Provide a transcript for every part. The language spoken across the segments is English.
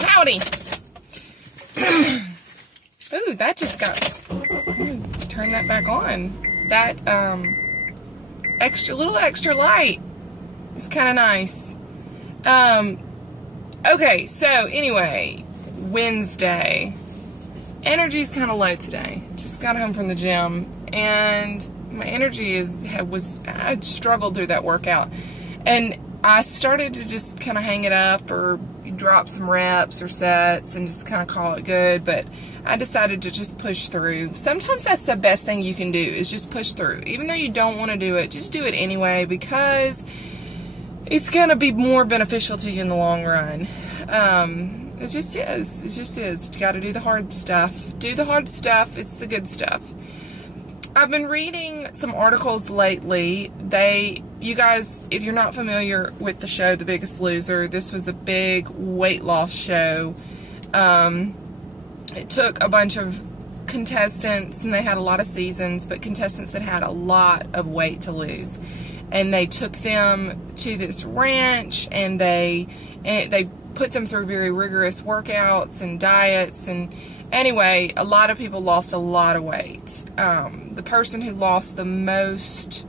Howdy. Ooh, that just got... turn that back on. That, little extra light is kind of nice. Okay, so anyway, Wednesday. Energy's kind of low today. Just got home from the gym, and my energy I struggled through that workout. And I started to just kind of hang it up or drop some reps or sets and just kind of call it good, but I decided to just push through. Sometimes that's the best thing you can do, is just push through. Even though you don't want to do it, just do it anyway, because it's going to be more beneficial to you in the long run. It just is. It just is. You got to do the hard stuff. Do the hard stuff. It's the good stuff. I've been reading some articles lately. You guys, if you're not familiar with the show, The Biggest Loser, this was a big weight loss show. It took a bunch of contestants, and they had a lot of seasons, but contestants that had a lot of weight to lose. And they took them to this ranch, and they put them through very rigorous workouts and diets. And anyway, a lot of people lost a lot of weight. The person who lost the most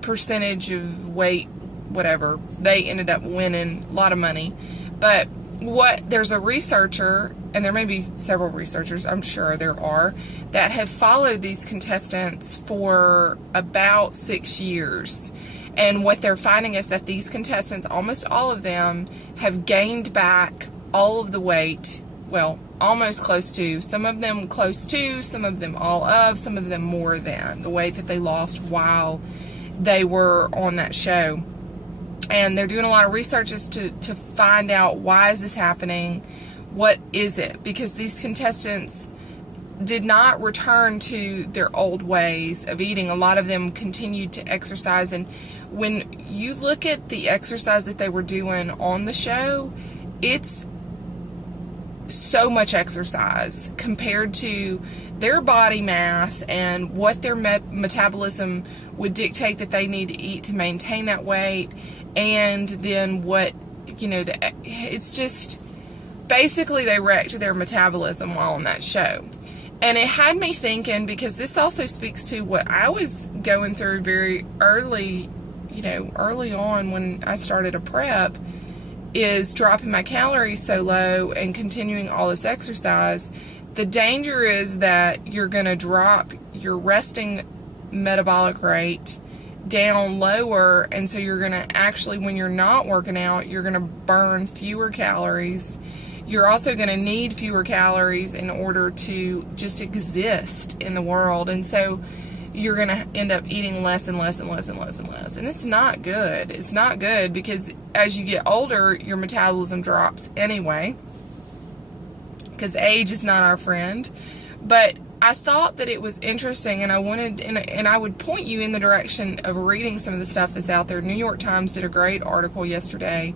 percentage of weight, whatever, they ended up winning a lot of money. But there's a researcher, and there may be several researchers, I'm sure there are, that have followed these contestants for about 6 years. And what they're finding is that these contestants, almost all of them, have gained back all of the weight. Well, almost close to. Some of them close to, some of them all of, some of them more than the weight that they lost while they were on that show. And they're doing a lot of research as to find out, why is this happening? What is it? Because these contestants did not return to their old ways of eating. A lot of them continued to exercise. And when you look at the exercise that they were doing on the show, it's so much exercise compared to their body mass and what their metabolism would dictate that they need to eat to maintain that weight. And then it's just basically they wrecked their metabolism while on that show. And it had me thinking, because this also speaks to what I was going through very early on when I started a prep, is dropping my calories so low and continuing all this exercise. The danger is that you're going to drop your resting metabolic rate down lower, and so you're going to actually, when you're not working out, you're going to burn fewer calories. You're also going to need fewer calories in order to just exist in the world, and so you're going to end up eating less and less and less and less and less. And it's not good. It's not good, because as you get older, your metabolism drops anyway, because age is not our friend. But I thought that it was interesting, and I would point you in the direction of reading some of the stuff that's out there. New York Times did a great article yesterday.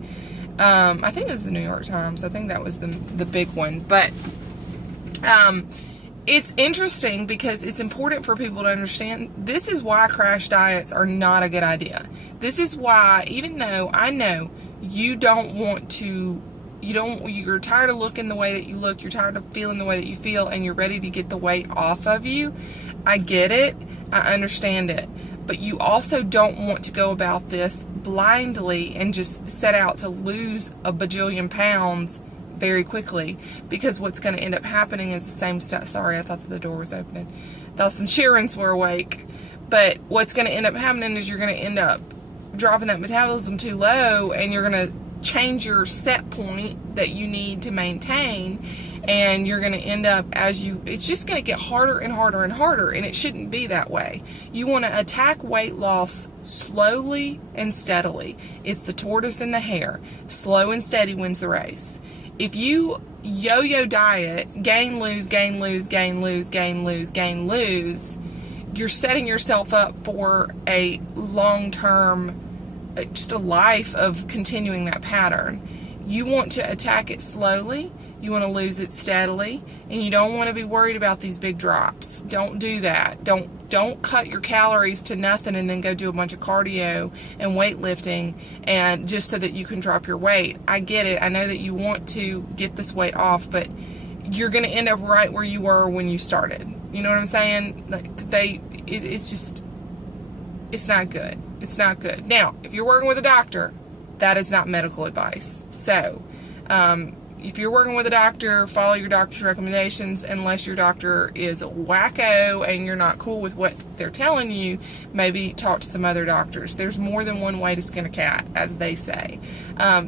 I think it was the New York Times. I think that was the big one. But it's interesting, because it's important for people to understand this is why crash diets are not a good idea. This is why, even though I know you're tired of looking the way that you look, you're tired of feeling the way that you feel, and you're ready to get the weight off of you. I get it. I understand it. But you also don't want to go about this blindly and just set out to lose a bajillion pounds very quickly, because what's going to end up happening is the same stuff. Sorry, I thought that the door was opening. Thought some Sheerans were awake. But what's going to end up happening is you're going to end up dropping that metabolism too low, and you're going to change your set point that you need to maintain, and you're going to end up, it's just going to get harder and harder and harder, and it shouldn't be that way. You want to attack weight loss slowly and steadily. It's the tortoise and the hare. Slow and steady wins the race. If you yo-yo diet, gain, lose, gain, lose, gain, lose, gain, lose, gain, lose, you're setting yourself up for a long-term, just a life of continuing that pattern. You want to attack it slowly, you want to lose it steadily, and you don't want to be worried about these big drops. Don't do that. Don't Don't cut your calories to nothing and then go do a bunch of cardio and weightlifting and just so that you can drop your weight. I get it. I know that you want to get this weight off, but you're going to end up right where you were when you started. You know what I'm saying? Like it's not good. It's not good. Now, if you're working with a doctor, that is not medical advice. So, if you're working with a doctor, follow your doctor's recommendations. Unless your doctor is wacko and you're not cool with what they're telling you, maybe talk to some other doctors. There's more than one way to skin a cat, as they say.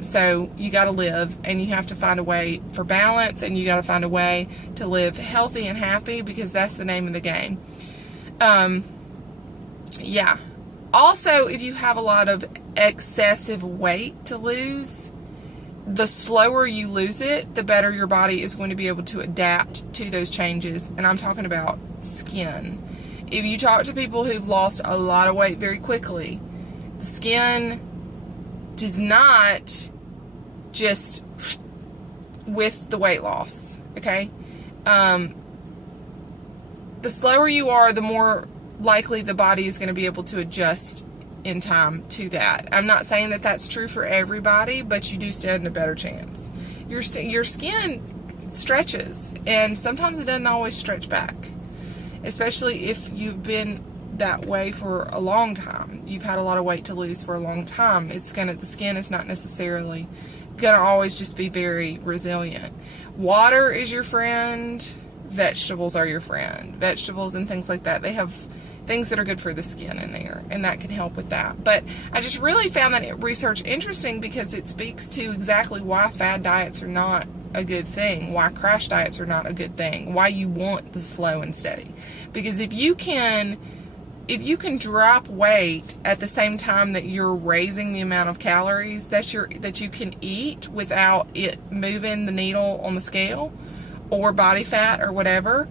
So you got to live, and you have to find a way for balance, and you got to find a way to live healthy and happy, because that's the name of the game. Yeah. Also, if you have a lot of excessive weight to lose, the slower you lose it, the better your body is going to be able to adapt to those changes. And I'm talking about skin. If you talk to people who've lost a lot of weight very quickly, the skin does not just with the weight loss, okay? The slower you are, the more likely the body is going to be able to adjust in time to that. I'm not saying that that's true for everybody, but you do stand a better chance. Your skin stretches, and sometimes it doesn't always stretch back, especially if you've been that way for a long time. You've had a lot of weight to lose for a long time. The skin is not necessarily going to always just be very resilient. Water is your friend. Vegetables are your friend. Vegetables and things like that, they have things that are good for the skin in there, and that can help with that. But I just really found that research interesting, because it speaks to exactly why fad diets are not a good thing, why crash diets are not a good thing, why you want the slow and steady. Because if you can drop weight at the same time that you're raising the amount of calories that you can eat without it moving the needle on the scale or body fat or whatever,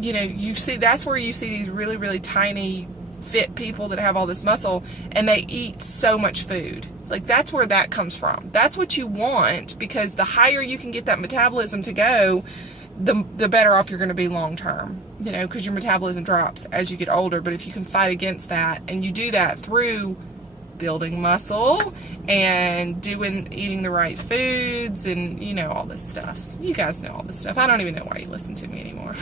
you see, that's where you see these really, really tiny, fit people that have all this muscle, and they eat so much food. Like, that's where that comes from. That's what you want, because the higher you can get that metabolism to go, the better off you're going to be long term, because your metabolism drops as you get older. But if you can fight against that, and you do that through building muscle and eating the right foods and, all this stuff. You guys know all this stuff. I don't even know why you listen to me anymore.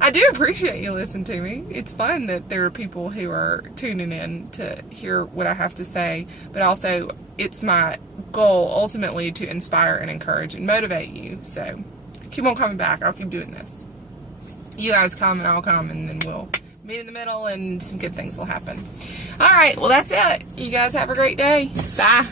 I do appreciate you listening to me. It's fun that there are people who are tuning in to hear what I have to say, but also it's my goal ultimately to inspire and encourage and motivate you. So keep on coming back. I'll keep doing this. You guys come and I'll come, and then we'll meet in the middle and some good things will happen. All right, well, that's it. You guys have a great day. Bye.